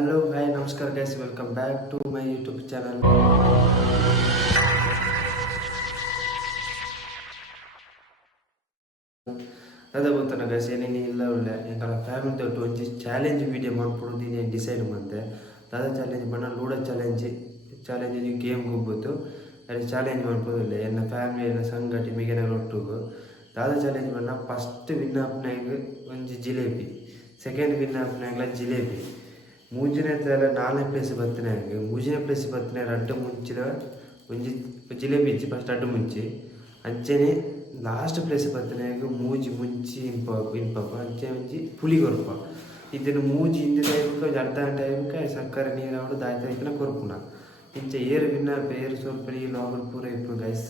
hello hi नमस्कार guys welcome back to my YouTube channel ಅದೇ ಗೊತ್ತಾನ ಗೈಸ್ ಏನೇನು ಇಲ್ಲ ಒಳ್ಳೆ ಎಂಕಲ ಫ್ಯಾಮಿಲಿ ತೊಟ್ಟು ಒಂಚಿ ಚಾಲೆಂಜ್ ವಿಡಿಯೋ ಮಾಡ್ಕೊಡೋದು ನೀನು ಡಿಸೈಡ್ ಮಾಡ್ತೆ ದಾದ ಚಾಲೆಂಜ್ ಬಣ್ಣ ಲೂಡೋ ಚಾಲೆಂಜ್ ಗೇಮ್ ಹೋಗ್ಬೋದು ಅಲ್ಲಿ ಚಾಲೆಂಜ್ ಮಾಡ್ಬೋದಿಲ್ಲ ಎನ್ನ ಫ್ಯಾಮಿಲಿ ಎಲ್ಲ ಸಂಗತಿ ಮಿಗೆನ ಒಟ್ಟಿಗೂ ದಾದ ಚಾಲೆಂಜ್ ಬಣ್ಣ ಫಸ್ಟ್ ವಿನ್ ಆಪ್ನಾಗ ಒಂಜಿ ಜಿಲೇಬಿ ಸೆಕೆಂಡ್ ವಿನ್ ಆಪ್ನಾಗಲ ಜಿಲೇಬಿ ಮೂಜನೇ ತರ 4ನೇ ಪ್ಲೇಸ್ ಬರ್ತನೆ ಮೂಜನೇ ಪ್ಲೇಸ್ ಬರ್ತನೆ ಅಡ್ಡ ಮುಂಚಿದ ಒಂಜಿ ಜಿಲೇಬಿ ಇಚ್ಚಿ ಫಸ್ಟ್ ಅಡ್ಡ ಮುಂಚಿ ಅಂಚೆನೆ ಲಾಸ್ಟ್ ಪ್ಲೇಸ್ ಬರ್ತನೆ ಮೂಜಿ ಮುಂಚಿ ಇಂಪಪ್ಪ ಅಂಚೆ ಮುಂಚಿ ಪುಳಿಗೊರಪ ಇದನ್ನು ಮೂಜಿ ಹಿಂದೆ ಟೈಮಕ್ಕೆ ಅರ್ಧ ಗಂಟೆ ಟೈಮಕ್ಕೆ ಸಕ್ಕರೆ ನೀರು ಅವಡು ದಾಯ್ತಾ ಕೊರಪುನ ಇಂಚೆ ಏರು ವಿನ್ನರ್ ಏರು ಸ್ವಲ್ಪ ಈ ಲಾಗಲ್ ಪೂರ ಇಪ್ಪು ಗೈಸ್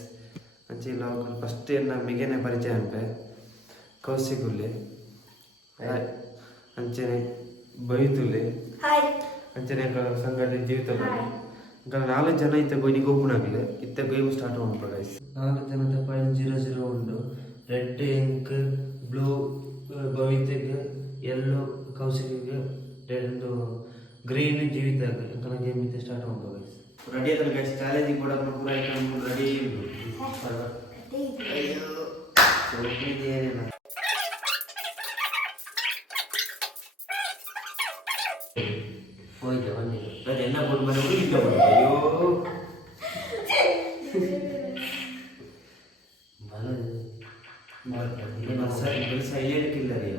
ಅಂಚೆ ಲಾಗಲ್ ಫಸ್ಟ್ ಎಲ್ಲ ಮಿಗೆನೆ ಪರಿಚಯ ಅಂಪೆ ಕೌಸಿಗುಲ್ಲಿ ಅಂಚೆನೆ ಬೈತುಲೆ ಅಂಚನೆ ಸಂಘಟನೆ ಜೀವಿತ ఇంకా 4 ಜನ ಇತ್ತ ಗೋಯ್ನಿ ಗೊಬ್ಬುನಾಗಲೆ ಇತ್ತ ಗೇಮ್ ಸ್ಟಾರ್ಟ್ ಮಾಡ್ಪ ಗೈಸ್ 4 ಜನದ ಪಾಯಿಂಟ್ 0-0 ಉಂಡು ರೆಡ್ ಇಂಕ್ ಬ್ಲೂ ಭವಿತೆಗೆ ಯೆಲ್ಲೋ ಕೌಸಿಗೆ ರೆಡ್ ಗ್ರೀನ್ ಜೀವಿತ ಅಂಕನ ಗೇಮ್ ಇತ್ತ ಸ್ಟಾರ್ಟ್ ಮಾಡ್ಪ ಗೈಸ್ ರೆಡಿ ಅದರ ಗೈಸ್ ಚಾಲೆಂಜ್ ಕೂಡ ಪೂರ ಐಟಮ್ ರೆಡಿ ಇರು ಅಯ್ಯೋ ಸೋಪಿದೆ ಏನಿಲ್ಲ ಹೋಯ್ತು ಬಂದಿಲ್ಲ ಅದೇ ಎಲ್ಲ ಬೋರ್ಡ್ ಮನೆ ಹುಡುಗಿದ್ದ ಅಯ್ಯೋ ಸೈಲೆಂಟ್ ಇಲ್ಲ ರೀ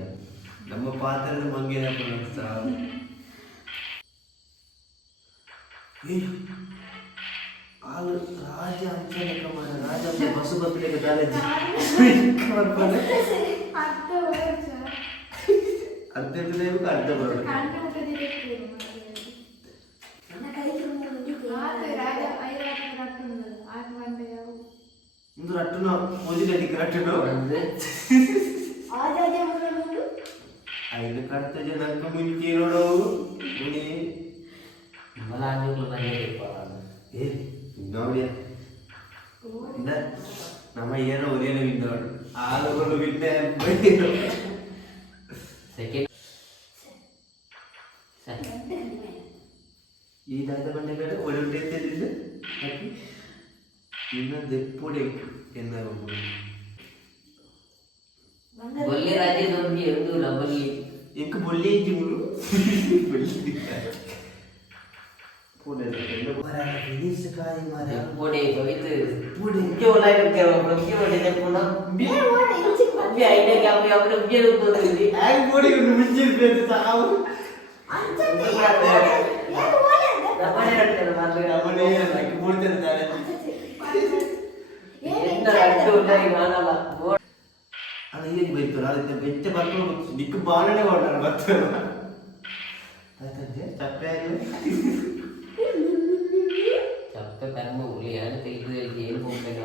ನಮ್ಮ ಪಾತ್ರದ ಮಂಗೇನ ಹಾಲು ರಾಜ ಅಂಚನಕ ಮಾಡ ರಾಜ ಬಸ್ಸು ಬತ್ತಲಿಗೆ ಕಾಲೇಜ್ ಅರ್ಧ ಅರ್ಧ ಬರೋದು ಇಂದು ರಟ್ಟುನ ಮೊದಲೇ ರಟ್ಟುನು ಐದು ಕಟ್ಟ ಜನಕ್ಕೆ ಮುಂಚೆ ನೋಡವು ಮುನಿ ಮಲಾಂಜುಗಳು ಬಂದಿರಪ್ಪ ಏ ನೋಡಿಯ ಇಂದ ನಮ್ಮ ಏನೋ ಒರೇನು ಬಿದ್ದವಳು ಆಳುಗಳು ಬಿಟ್ಟೆ ಸೆಕೆಂಡ್ ಈ ದಾದ ಬಂಡೆ ಕಡೆ ಒಳ್ಳೆಂತಿದ್ದು ಇನ್ನೊಂದು ಎಪ್ಪುಡೆ ಎನ್ನಾಗ ಬೊಲ್ಲಿ ರಾಜ್ಯ ನಮಗೆ ಎಂದು ಲಬಲಿ ಇಂಕ ಬೊಲ್ಲಿ ಇಜ್ಜಿ ಮುಳು ಬೊಲ್ಲಿ ಪುಡೆ ಮಾರ ಫಿನಿಶ್ ಕಾಯಿ ಮಾರ ಪುಡೆ ಕವಿತೆ ಪುಡೆ ಕೆ ಒಳಗೆ ಕೆ ಒಳಗೆ ಪುನ ಬೇ ಓಡ ಇಂಚಿ ಬೇ ಐನೆ ಗಾಮ ಅವರ ಬೇ ಹೋಗ್ತದೆ ಆಗ ಪುಡೆ ಒಂದು ಮುಂಚಿನ ಬೇತೆ ಸಾವು ಅಂತ ನಮ್ಮನೆ ಹೇಳ್ತಾರೆ ಮಾತ್ರ ನಮ್ಮನೆ ಲೈಕ್ ಮೂಡ್ತಿರ್ತಾರೆ ಎಂತ ಅಡ್ಡು ಉಂಟಾಗಿ ನಾನಲ್ಲ ಅದು ಏನು ಬೈತಾರೆ ಅದಕ್ಕೆ ಬೆಚ್ಚ ಬರ್ಕೊಂಡು ದಿಕ್ಕು ಬಾಣನೆ ಕೊಡ್ತಾರೆ ಬರ್ತಾರೆ ಚಪ್ಪೆ ಚಪ್ಪೆ ಕರ್ಮ ಉಳಿಯಾನ ತೆಗೆದು ಏನು ಹೋಗ್ಬೇಕು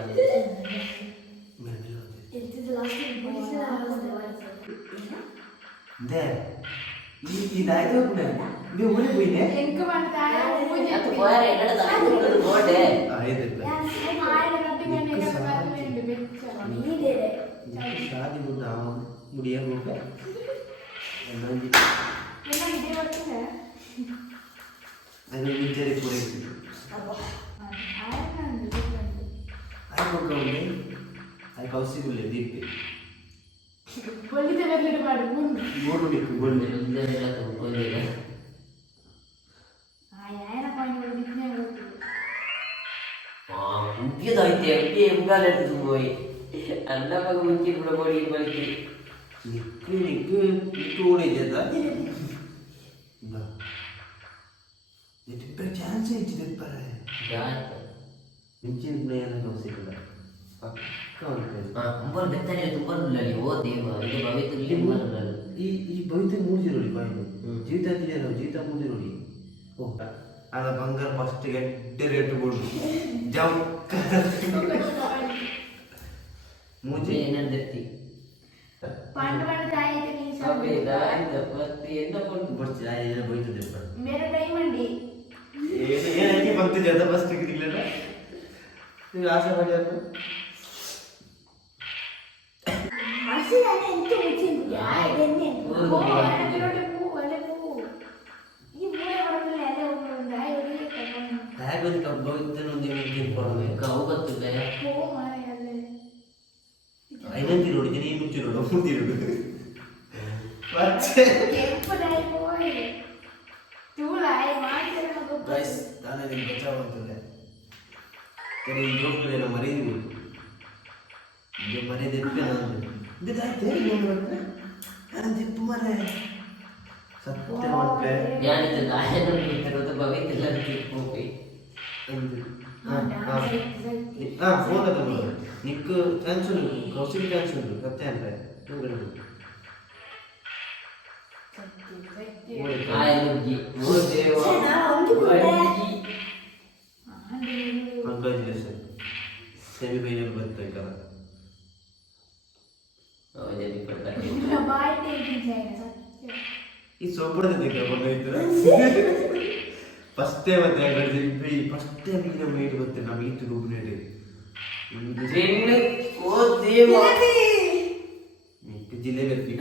ಇದಾಯ್ತು ನೀವು ಊರಿಗೆ ಹೋಯ್ನೆ ಹೆಂಗೆ ಮಾಡ್ತಾರೆ ಅದು ಬಾರೆ ನಡೆದ ಅದು ಗೋಡೆ ಆಯ್ತು ಶಾದಿ ಗುಡ್ಡ ಮುಡಿಯ ಹೋಗ ಎಲ್ಲಂಗಿ ಎಲ್ಲ ಇದೆ ಬರ್ತದೆ ಅದು ವಿಜಯರಿ ಪೂರೈ ಅಬ್ಬಾ ಆಯ್ ಹೋಗೌನೆ ಆಯ್ ಕೌಸಿಗುlle ದೀಪೆ ಬೊಳ್ಳಿದೆ ಬರಲಿಡ ಮಾಡು ಮೂರು ಬಿಟ್ಟು ಬೊಳ್ಳಿ ಇದೆಲ್ಲ ತಗೊಂಡಿಲ್ಲ ಆಯ್ ಪಾಯಿಂಟ್ ಬಿಡ್ನೆ ಹೋಗ್ತದೆ ಮುಖ್ಯದಾಯ್ತೆ ಅಕ್ಕೆ ಎಂಗಾಲೆ ಹೋಗಿ ಅನ್ನ ಮಗ ಮುಂಚೆ ಬಿಡಬೋಡಿ ಬಳಿಕೆ ನಿಕ್ಕು ಓಡಿದೆ ಇಟ್ಟು ಚಾನ್ಸ್ ಇಟ್ಟಿದೆ ಪರ ಮುಂಚಿನ ಪ್ಲೇಯರ್ ಕೌಸಿಲ್ಲ ಅಂಬರ್ ಬೆತ್ತನೆ ತುಂಬಲ್ಲ ಓ ದೇವ ಇದು ಭವಿತು ಈ ಭವಿತು 3 ನೋಡಿ ಪಾಯಿಂಟ್ ಜೀವಿತ ಇದೆಯಲ್ಲ ಜೀವಿತ 3 ನೋಡಿ ಓ ಅದ ಬಂಗಾರ ಫಸ್ಟ್ ಗೆಡ್ಡೆ ರೇಟ್ ಕೊಡು ಜಾಮ್ मुझे ಏನಂತ ಇರ್ತಿ ಪಾಂಡವನ ತಾಯಿ ಇದೆ ನೀ ಸಬೆ ದಾಯಿ ದಪತ್ತಿ ಎಂದ ಕೊಂಡು ಬರ್ತಿ ಆಯೆ ಬೈತದೆ ಮೇರೆ ಡೈಮಂಡ್ ಏನಕ್ಕೆ ಬಂತು ಜದ ಫಸ್ಟ್ ಗಿರಿಲ್ಲ ನೀವು ಆಸೆ ಮಾಡ್ಯಾರ ಆಸೆ ಅದೇ ಎಂತ ಮುಚ್ಚಿಂದು ಯಾ ಎನ್ನೆ ಓ ಅಡಗಿರೋಡೆ ಪೂ ಒಲೆ ಪೂ ಈ ಮೂಲೆ ಹೊರಗೆ ಮುಗಿದು ಮತ್ತೆ ಗೈಸ್ ನಾನು ನಿಮ್ಗೆ ಬಚಾವಂತಲ್ಲ ತೆರೆ ಜೋಕ್ಗಳೇನೋ ಮರೆಯಬಹುದು ಇದು ಮರೆಯದೆಪ್ಪೆ ನಾನು ಇದಾಯ್ತು ನಾನು ದಿಪ್ಪು ಮರೆ ಸತ್ಯ ಮಾಡ್ತೆ ഞാനിത് നായകരുടെ ഭവിത്തിലേക്ക് പോയി ಫೋನ್ ತಗೊಂಡು ನಿಕ್ಕು ಚಾನ್ಸ್ ಉಂಟು ಕೌಶಿಕ್ ಚಾನ್ಸ್ ಉಂಟು ಸತ್ಯ ಅಂದ್ರೆ ಕಂಗ್ರಾಚುಲೇಷನ್ ಸೆಮಿಫೈನಲ್ ಬರ್ತಾಯ್ತಲ್ಲ ಈ ಸೊಪ್ಪಡದ ಬಂದಿದ್ರು ಫಸ್ಟ್ ಟೈಮ್ ಅಂತ ಹೇಳಿದ್ರೆ ಫಸ್ಟ್ ಟೈಮ್ ಈಗ ನಮ್ಮ ನೀರು ಗೊತ್ತೆ ನಾವು ಈತು ಗುಬ್ಬು ನೀಡಿ ಜಿಲೇಬಿ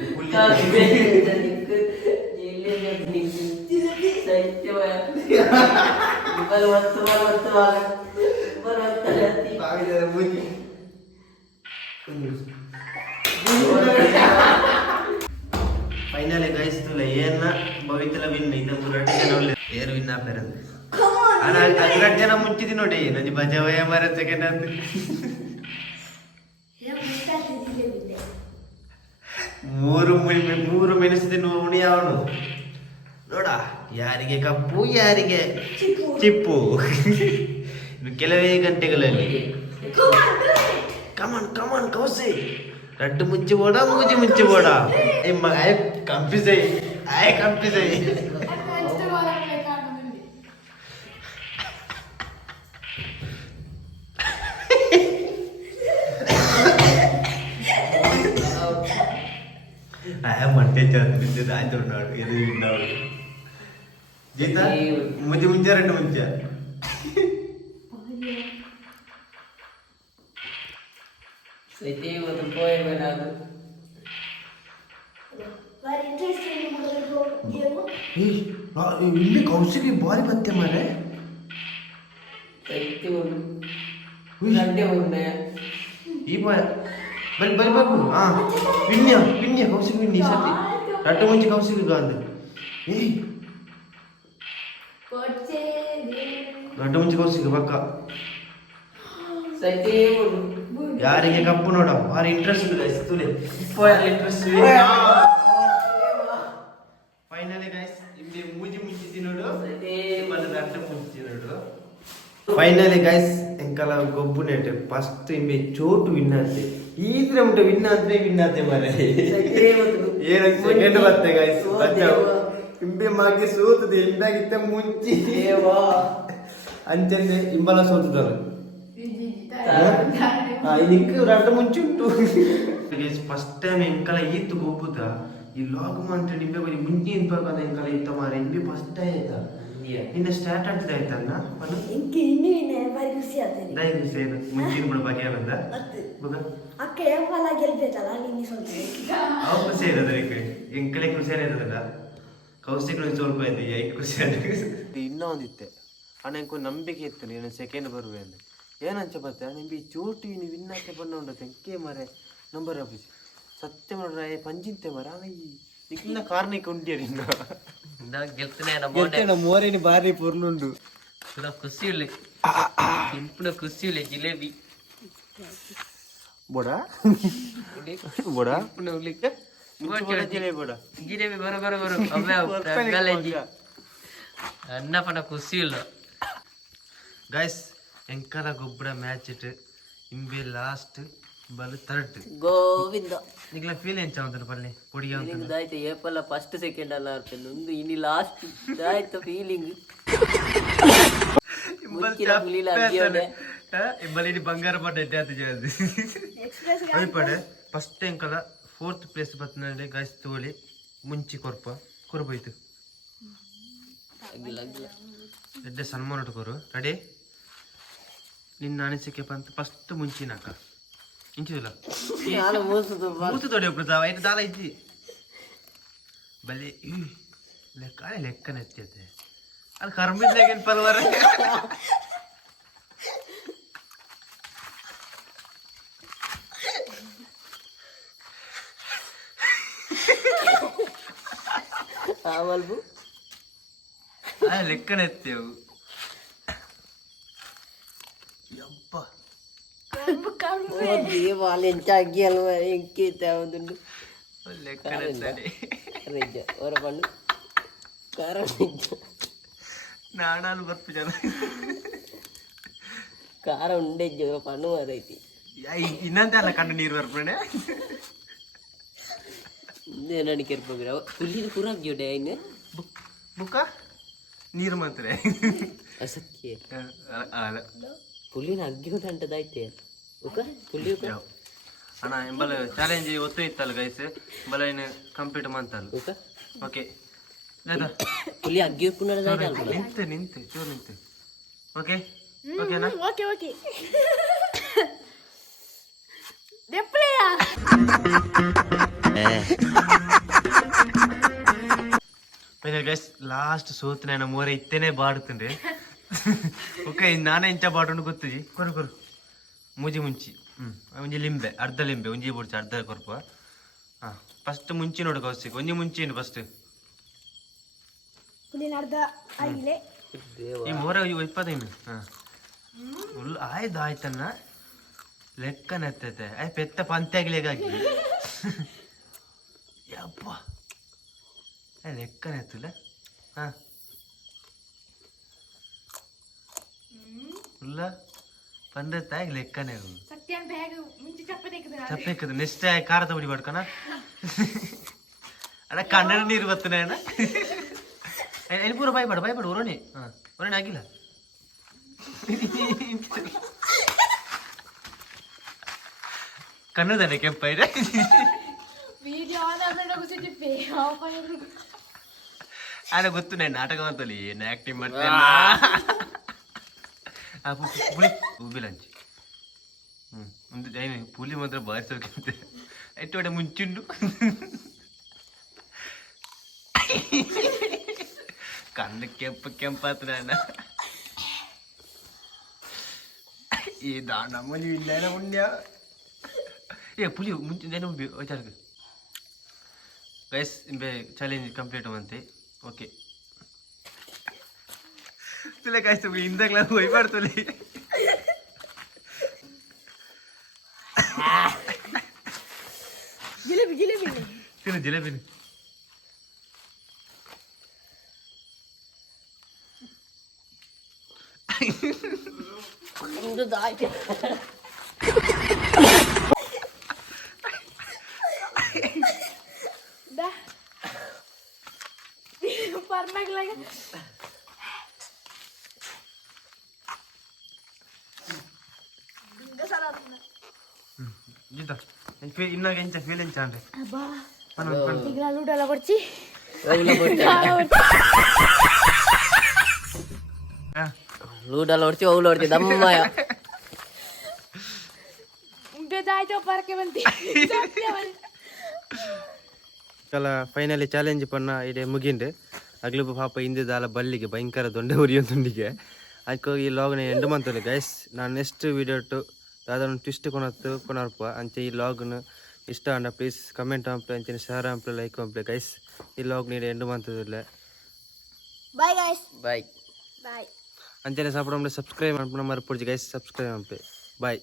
ಫೈನಲಿ ಗೈಸ್ತಲ್ಲ ಏನ ಭವಿತಲ ವಿನ್ ಇದು 2 ಜನ ಒಳ್ಳೆ ಏರು ವಿನ್ ಆಗ್ತಾರೆ ಅಣ್ಣ 2 ಜನ ಮುಂಚಿದಿ ನೋಡಿ ನಂಜಿ ಬಜಾವಯ ಮರ ಸೆಕೆಂಡ್ ಅಂತ ಮೂರು ಮೆಣಸಿದ ಉಣಿ ಅವನು ನೋಡ ಯಾರಿಗೆ ಕಪ್ಪು ಯಾರಿಗೆ ಚಿಪ್ಪು ಕೆಲವೇ ಗಂಟೆಗಳಲ್ಲಿ ಕಮನ್ ಕಮನ್ ಕೌಸಿ ರಡ್ಡು ಮುಂಚೆ ಬೋಡ ಮೂಜಿ ಮುಂಚೆ ಬೋಡ ಆಯ ಕಂಪಿಸೈ ಮಂಟೆ ಚಾದ ಆಯ್ತು ಎದು ഉണ്ടാവും ಗೀತಾ ಮುಂಚೆ ರಡ್ಡು ಮುಂಚೆ ಇಲ್ಲಿ ಕೌಶಿಗೆ ಬಾರಿ ಬತ್ತೆ ಮಾರೆ ಈ ಬಾಯ್ ಬರಿ ಬಾಬು ವಿನ್ಯ ಕೌಶಿಕ್ ವಿನ್ಯ ಸತಿ ರಟ್ಟ ಮುಂಚೆ ಕೌಶಿಕ್ ಗಾಂಧಿ ರಟ್ಟ ಮುಂಚೆ ಕೌಶಿಕ್ ಪಕ್ಕ ಯಾರಿಗೆ ಕಪ್ಪು ನೋಡ ಭಾರಿ ಇಂಟ್ರೆಸ್ಟ್ ಇದೆ ಇಂಟ್ರೆಸ್ಟ್ ಫೈನಲಿ ಗೈಸ್ ಇಲ್ಲಿ ಮೂಜಿ ಮುಂಚಿತಿ ನೋಡು ರಟ್ಟ ಮುಂಚಿ ನೋಡು ಫೈನಲಿ ಗೈಸ್ ಎಂಕಲ ಗೊಬ್ಬು ನೆಟ್ ಫಸ್ಟ್ ಇಂಬೆ ಚೋಟು ವಿನ್ನಾತೆ ಈದ್ರೆ ಉಂಟು ವಿನ್ನಾತೆ ಮರೆ ಏನು ಸೆಕೆಂಡ್ ಬತ್ತೆ ಗೈಸ್ ಇಂಬೆ ಮಾಗೆ ಸೋತದೆ ಇಂದಾಗಿತ್ತ ಮುಂಚಿ ಅಂಚಂದೆ ಇಂಬಲ ಸೋತದಲ್ಲ ಇದಕ್ಕೆ ರಡ್ಡ ಮುಂಚೆ ಉಂಟು ಫಸ್ಟ್ ಟೈಮ್ ಎಂಕಲ ಈತು ಗೊಬ್ಬುದ ಈ ಲಾಗ್ ಮಂತ್ರ ನಿಂಬೆ ಬರೀ ಮುಂಚೆ ಇನ್ಬೇಕಾದ ಎಂಕಲ ಇತ್ತ ಮಾರೆ ಇಂಬೆ ಫಸ್ಟ್ ಟೈಮ್ ಆಯ್ತಾ ಇನ್ನು ಸ್ಟಾರ್ಟ್ ಆಗ್ತದೆ ಆಯ್ತಲ್ಲ ದೈ ಖುಷಿ ಆಯ್ತು ಮುಂಚಿನ ಕೂಡ ಬಗೆಯಲ್ಲ ಅಕ್ಕ ಯಾವಾಗ ಗೆಲ್ಬೇಕಲ್ಲ ನಿನ್ನೆ ಸ್ವಲ್ಪ ಅವ ಖುಷಿ ಆಯ್ತದ ಎಂಕಲೆ ಖುಷಿ ಆಯ್ತದಲ್ಲ ಕೌಶಿಕ್ ಸ್ವಲ್ಪ ಆಯ್ತು ಐದು ಖುಷಿ ಆಯ್ತು ಇನ್ನೂ ಒಂದಿತ್ತೆ ಅಣ್ಣ ಎಂಕೊ ನಂಬಿಕೆ ಇತ್ತು ನೀನು ಸೆಕೆಂಡ್ ಬರುವೆ ಅಂತ ಏನಂಚ ಬತ್ತೆ ನಿಂಬಿ ಚೋಟಿ ನೀವು ವಿನ್ನಾಕೆ ಬಣ್ಣ ಉಂಡತ್ತೆ ಎಂಕೆ ಮರೆ ನಂಬರ್ ಆಫೀಸ್ ಸತ್ಯ ಮಾಡ್ರೆ ಪಂಜಿಂತೆ ಮರ ನಿನ್ನ ಕಾರ್ನಿಕ್ ಉಂಟಿಯ ನಿನ್ನ ಮೋರೇನಿ ಬಾರಿ ಪೊರ್ಲುಂಡು ಖುಷಿ ಇಲ್ಲ ಇಂಪುನ ಖುಷಿ ಇಲ್ಲ ಜಿಲೇಬಿ ಬೋಡಾ ಇಂಪುನ ಉಳ್ಳಿಕ್ಕೆ ಜಿಲೇಬಿ ಬೋಡಾ ಜಿಲೇಬಿ ಬರೋ ಅನ್ನ ಪನ ಖುಷಿ ಇಲ್ಲ ಗೈಸ್ ಎಂಕಲ ಗೊಬ್ಬರ ಮ್ಯಾಚ್ ಇಟ್ಟು ಇಂಬೆ ಲಾಸ್ಟ್ ಬಲು ಥರ್ಡ್ ಗೋವಿಂದ ನಿಗ್ಲ ಫೀಲ್ ಏನ್ ಚಾವಂತ ಪಲ್ಲಿ ಪೊಡಿಗೆ ಅಂತ ಆಯ್ತು ಏಪಲ್ಲ ಫಸ್ಟ್ ಸೆಕೆಂಡ್ ಅಲ್ಲ ಅರ್ಪೆಲ್ಲ ಒಂದು ಇನಿ ಲಾಸ್ಟ್ ಆಯ್ತು ಫೀಲಿಂಗ್ ಇಬ್ಬಲಿ ಬಂಗಾರ ಪಡ್ಡ ಎಟ್ಟಾತ ಜಾಸ್ತಿ ಅದು ಪಡೆ ಫಸ್ಟ್ ಎಂಕಲ 4th ಪ್ಲೇಸ್ ಬತ್ತನಲ್ಲಿ ಗೈಸ್ ತೋಳಿ ಮುಂಚಿ ಕೊರ್ಬೋಯ್ತು ಎಡ್ಡೆ ಸನ್ಮಾನ ಕೊರು ರೆಡಿ ನಿನ್ನ ಅನಿಸಿಕೆ ಬಂತು ಫಸ್ಟ್ ಮುಂಚಿನಾಕ ಇಂಚಿಲ್ಲ ಮೂಸು ತೊಡೆ ಒಬ್ರು ಐದು ದಾಲ ಇದ್ದಿ ಬಲಿ ಲೆಕ್ಕನ ಎತ್ತೈತೆ ಅದು ಕರ್ಮಿದ್ಲಾಗೇನು ಪಲ್ವಾರ నువ్వు లెక్కనెత్తావు వాళ్ళు ఎంత అగ్గియాలి ఇంకే తేవద్దు లెక్కనెత్తాలి ఓర పండు కారం నాణాలు బర్పించాను కారం ఉండే పండు అదైతే ಇನ್ನಂತೆ ಅಲ್ಲ ಕಣ್ಣು ನೀರು ಬರ್ಪಣೆ ನಾನು ಕೆರ್ಪೋಗ್ರ ಪುಲ್ಲಿನ ಪೂರ ಜೋಡೆ ಐನೆ ಬುಕ್ಕ ನೀರು ಮಾತ್ರ ಅಸತ್ಯ ಪುಲ್ಲಿನ ಅಗ್ಗಿ ಅಂಟದೈತೆ ಉಕ ಪುಲ್ಲಿ ಅಣ್ಣ ಎಂಬಲ ಚಾಲೆಂಜ್ ಒತ್ತು ಇತ್ತಲ್ಲ ಗೈಸ್ ಬಲ ಏನು ಕಂಪ್ಲೀಟ್ ಮಾಡ್ತಲ್ಲ ಉಕ ಓಕೆ ಪುಲ್ಲಿ ಅಗ್ಗಿ ಉಕ್ಕುನದೈತೆ ಅಲ್ಲ ನಿಂತೆ ಚೂರು ನಿಂತೆ ಓಕೆ ಓಕೆನಾ ಓಕೆ ದೆಪ್ಪಲೆಯಾ ಗೈಸ್ ಲಾಸ್ಟ್ ಸೋತ್ ನಾನು ಮೂರ ಇತ್ತೇನೆ ಬಾಡುತ್ತಂಡ್ರಿ ಓಕೆ ನಾನೇ ಇಂಚ ಬಾಡು ಗೊತ್ತಿಜಿ ಕೊರು ಮೂಜಿ ಮುಂಚಿ ಒಂಜಿ ಲಿಂಬೆ ಅರ್ಧ ಲಿಂಬೆ ಒಂಜಿ ಬುಡ್ಚಿ ಅರ್ಧ ಕೊರ್ಪ ಫಸ್ಟ್ ಮುಂಚಿ ನೋಡು ಕೌಸಿಕ್ ಒಂಜಿ ಮುಂಚಿ ಫಸ್ಟ್ ಅರ್ಧ ಆಗಿಲೆ ಈ ಮೂರ ಇಪ್ಪತ್ತೈದು ಆಯ್ತು ಆಯ್ತನ್ನ ಲೆಕ್ಕನೆತ್ತೈತೆ ಆಯ್ ಪೆತ್ತ ಪಂತ್ಯಾಗಿಲೆಗಾಗಿ ಯಪ್ಪ ಲೆಕ್ಕನೆತ್ತಿಲ್ಲ ಉಲ್ಲ ಪಂದತ್ತಾಗಿ ಲೆಕ್ಕನೇ ಚಪ್ಪೆಕ್ಕದು ನೆಕ್ಸ್ಟ್ ಖಾರ ತಗೊಡಿ ಮಾಡ್ಕಣ ಅಣ್ಣ ಕನ್ನಡ ನೀರು ಬರ್ತನೆ ಅಣ್ಣ ಎಲ್ಲಿ ಪೂರ ಭಯಪಡ ಒರೋಣಿ ಒರೋಣಿ ಆಗಿಲ್ಲ ಕನ್ನಡದನೆ ಕೆಂಪ ಇದೆ ಆನ ಗೊತ್ತು ನಾನು ನಾಟಕ ಅಂತಲ್ಲಿ ಏನು ಆಕ್ಟಿಂಗ್ ಮಾಡ್ತೇನೆ ಪುಲಿ ಲಂಚ್ ಒಂದು ಏನು ಪುಲಿ ಮಾತ್ರ ಬಾರಿಸೋಕೆ ಎಷ್ಟು ಒಡೆ ಮುಂಚುಂಡು ಕಣ್ಣು ಕೆಂಪಾತ್ರ ಅಣ್ಣ ಈ ದಾನಮ್ಮನಿ ಇಲ್ಲ ಉಂಡ್ಯ ಪುಲಿ ಮುಂಚೆ ವಿಚಾರಕ್ಕೆ ಗೈಸ್ ಚಾಲೆಂಜ್ ಕಂಪ್ಲೀಟ್ ಮಂತೆ ಓಕೆ ತುಲೆ ಕಾಯ್ತು ಹಿಂದಾಗ್ಲ ಹೋಯ್ಬಾರ್ದು ಜಿಲೇಬಿ ತಿನ್ನು ಜಿಲೇಬಿನಿ ಇನ್ನಾಗ ಎಂಚ ಫೀಲ್ ಎಂಚ ಅಂದ್ರೆ ಲೂಡಲ್ಲ ಬರ್ಚಿ ಲೂಡಲ್ಲ ಹೊಡ್ತಿ ಅವಳು ಹೊಡ್ತಿ ದಮ್ಮಯ್ಯ ಫೈನಲಿ ಚಾಲೆಂಜ್ ಪನ್ನ ಇಡೆ ಮುಗಿಂಡು ಅಗ್ಲು ಪಾಪ ಹಿಂದಿದಾಲ ಬಲ್ಲಿಗೆ ಭಯಂಕರ ದೊಡ್ಡ ಉರಿಯೊಂದುಂಡಿಗೆ ಅದಕ್ಕೆ ಈ ಲಾಗ್ನ ಎಂಡ್ ಮಂತಲ್ಲಿ ಗೈಸ್ ನಾನು ನೆಕ್ಸ್ಟ್ ವಿಡಿಯೋ ಟು ಯಾವ್ದಾದ್ರು ಟ್ವಿಸ್ಟ್ ಕೊನರ್ಪ ಅಂಚೆ ಈ ಲಾಗ್ನು ಇಷ್ಟ ಅಂಡ ಪ್ಲೀಸ್ ಕಮೆಂಟ್ ಅಂಪ್ಲೆ ಅಂಚೆ ಶೇರ್ ಅಂಪ್ಲೆ ಲೈಕ್ ಅಂಪ್ಲೆ ಗೈಸ್ ಈ ಲಾಗ್ ನೀಡಿ ಎಂಡ್ ಮಂತದಿಲ್ಲ ಬಾಯ್ ಗೈಸ್ ಬಾಯ್ ಬಾಯ್ ಅಂಚನೆ ಸಾಪಿಡ ಸಬ್ಸ್ಕ್ರೈಬ್ ಮಾಡ್ಕೊಂಡು ಮರ್ಪುಡ್ಜಿ ಗೈಸ್ ಸಬ್ಸ್ಕ್ರೈಬ್ ಅಂಪ್ಲೆ ಬಾಯ್